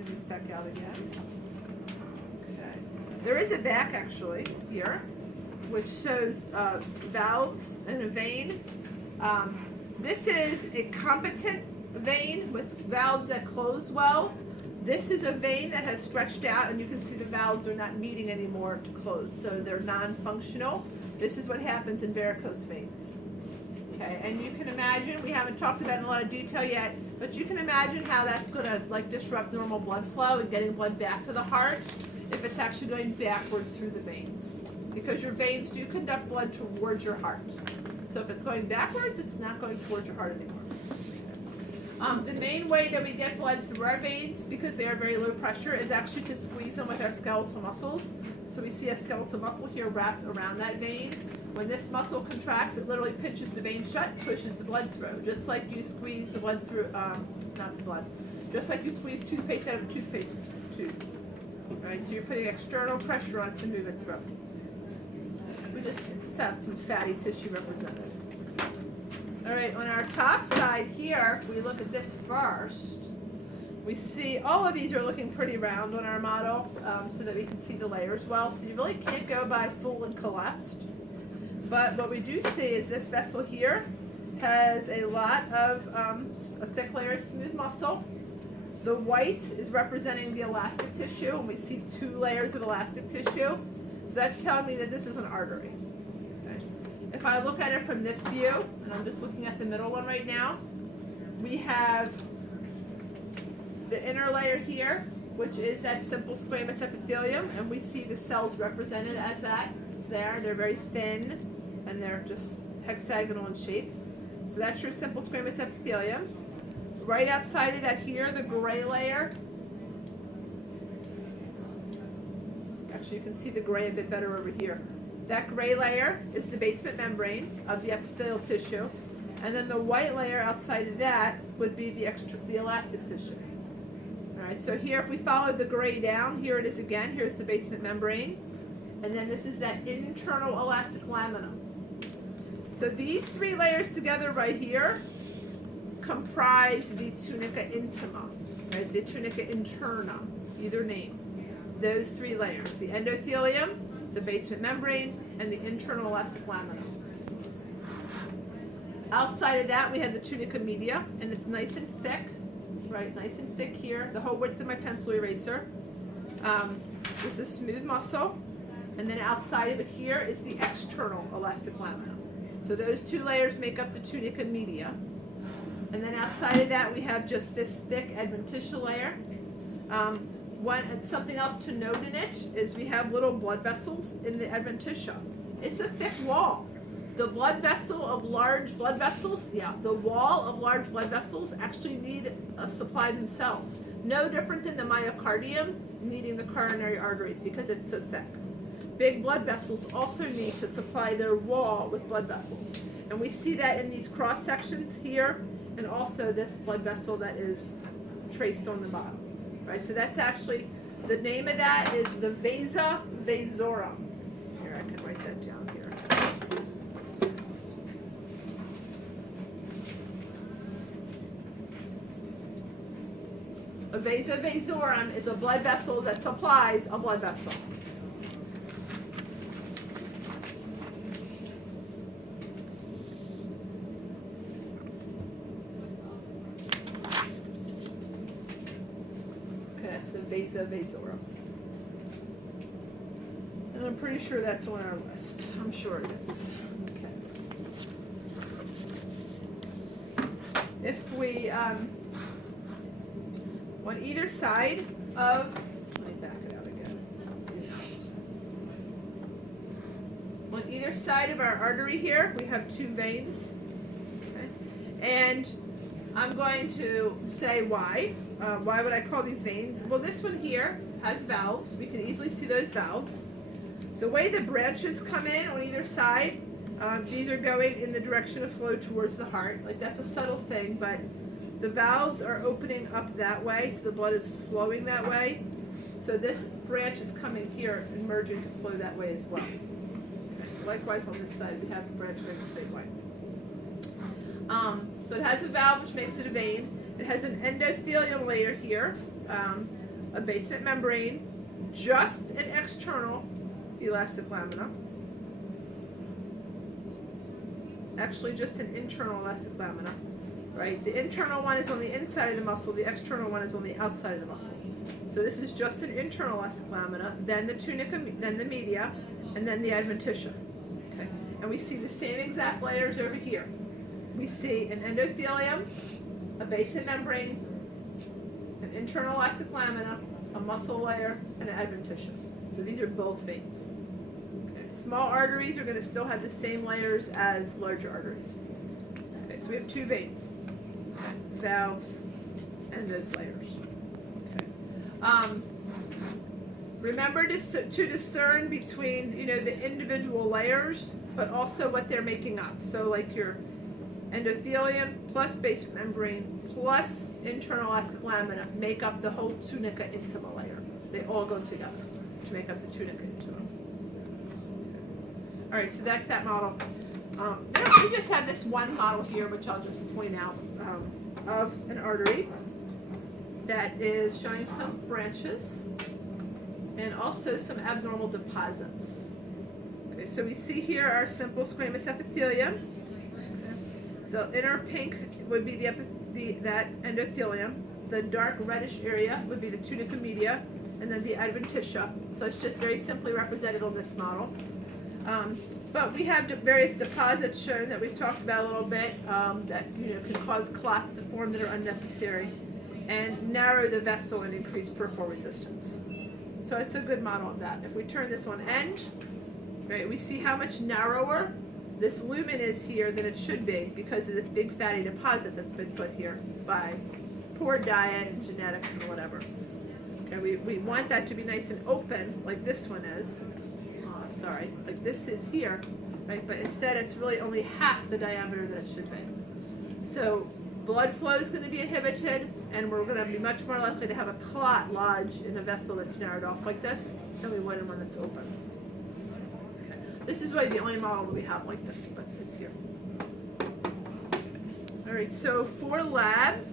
Move this back out again. Okay. There is a back actually here, which shows valves and a vein. This is a competent vein with valves that close well. This is a vein that has stretched out, and you can see the valves are not meeting anymore to close, so they're non-functional. This is what happens in varicose veins. Okay, and you can imagine, we haven't talked about it in a lot of detail yet, but you can imagine how that's going to like disrupt normal blood flow and getting blood back to the heart if it's actually going backwards through the veins, because your veins do conduct blood towards your heart. So if it's going backwards, it's not going towards your heart anymore. The main way that we get blood through our veins, because they are very low pressure, is actually to squeeze them with our skeletal muscles. So we see a skeletal muscle here wrapped around that vein. When this muscle contracts, it literally pinches the vein shut, pushes the blood through, just like you squeeze the blood through, not the blood, just like you squeeze toothpaste out of a toothpaste tube. All right, so you're putting external pressure on to move it through. We just have some fatty tissue represented. All right, on our top side here, if we look at this first, we see all of these are looking pretty round on our model, so that we can see the layers well. So you really can't go by full and collapsed. But what we do see is this vessel here has a lot of a thick layer of smooth muscle. The white is representing the elastic tissue, and we see 2 layers of elastic tissue. So that's telling me that this is an artery. Okay. If I look at it from this view, and I'm just looking at the middle one right now, we have the inner layer here, which is that simple squamous epithelium, and we see the cells represented as that there. They're very thin, and they're just hexagonal in shape. So that's your simple squamous epithelium. Right outside of that here, the gray layer. Actually, you can see the gray a bit better over here. That gray layer is the basement membrane of the epithelial tissue. And then the white layer outside of that would be the elastic tissue. All right, so here if we follow the gray down, here it is again. Here's the basement membrane. And then this is that internal elastic lamina. So these 3 layers together right here comprise the tunica intima, right? The tunica interna, either name. Those 3 layers, the endothelium, the basement membrane, and the internal elastic lamina. Outside of that, we have the tunica media, and it's nice and thick, right? Nice and thick here, the whole width of my pencil eraser. This is smooth muscle, and then outside of it here is the external elastic lamina. So those 2 layers make up the tunica media. And then outside of that, we have just this thick adventitial layer. Something else to note in it is we have little blood vessels in the adventitia. It's a thick wall. The blood vessel of large blood vessels, the wall of large blood vessels actually need a supply themselves. No different than the myocardium needing the coronary arteries because it's so thick. Big blood vessels also need to supply their wall with blood vessels. And we see that in these cross sections here, and also this blood vessel that is traced on the bottom. Right, so that's actually, the name of that is the vasa vasorum. Here, I can write that down here. A vasa vasorum is a blood vessel that supplies a blood vessel. Vasa vasorum. And I'm pretty sure that's on our list. I'm sure it is. Okay. If we, on either side of, let me back it out again. On either side of our artery here, we have 2 veins. Okay. And I'm going to say why. Why would I call these veins? Well, this one here has valves. We can easily see those valves. The way the branches come in on either side, these are going in the direction of flow towards the heart. Like, that's a subtle thing, but the valves are opening up that way, so the blood is flowing that way. So this branch is coming here and merging to flow that way as well. Okay. Likewise on this side, we have a branch going the same way. So it has a valve, which makes it a vein. It has an endothelium layer here, a basement membrane, just an external elastic lamina. Actually, just an internal elastic lamina, right? The internal one is on the inside of the muscle, the external one is on the outside of the muscle. So this is just an internal elastic lamina, then the tunica, then the media, and then the adventitia. Okay, and we see the same exact layers over here. We see an endothelium, a basement membrane, an internal elastic lamina, a muscle layer, and an adventitia. So these are both veins. Okay. Small arteries are going to still have the same layers as larger arteries. Okay, so we have two veins, valves, and those layers. Okay. Remember to discern between, you know, the individual layers, but also what they're making up. So like your endothelium plus basement membrane plus internal elastic lamina make up the whole tunica intima layer. They all go together to make up the tunica intima. All right, so that's that model. Then we just have this one model here, which I'll just point out, of an artery that is showing some branches and also some abnormal deposits. Okay, so we see here our simple squamous epithelium. The inner pink would be that endothelium. The dark reddish area would be the tunica media, and then the adventitia. So it's just very simply represented on this model. But we have various deposits shown that we've talked about a little bit that, you know, can cause clots to form that are unnecessary and narrow the vessel and increase peripheral resistance. So it's a good model of that. If we turn this on end, right, we see how much narrower this lumen is here than it should be because of this big fatty deposit that's been put here by poor diet and genetics and whatever. And we want that to be nice and open like this one is. Sorry, like this is here, right? But instead it's really only half the diameter that it should be. So blood flow is going to be inhibited, and we're going to be much more likely to have a clot lodge in a vessel that's narrowed off like this than we would in one that's open. Okay. This is really the only model that we have like this, but it's here. All right, so for lab,